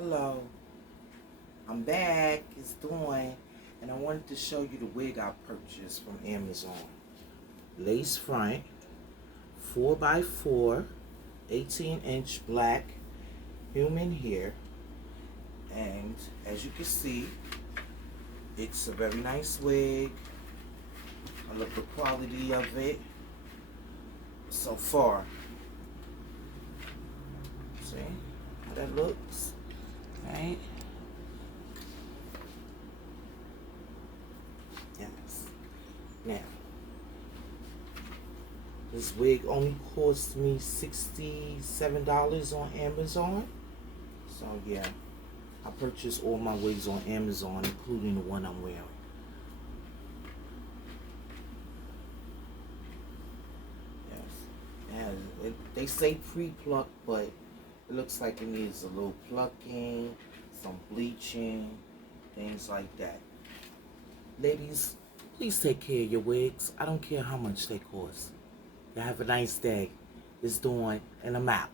Hello, I'm back. It's Dawn, and I wanted to show you the wig I purchased from Amazon. Lace front, 4x4, 18-inch black human hair, and as you can see, it's a very nice wig. I love the quality of it so far. See how that looks, right? Yes. Now, this wig only cost me $67 on Amazon. So yeah, I purchased all my wigs on Amazon, including the one I'm wearing. Yes. And they say pre-pluck, but it looks like it needs a little plucking, some bleaching, things like that. Ladies, please take care of your wigs. I don't care how much they cost. Y'all have a nice day. It's Dawn, and I'm out.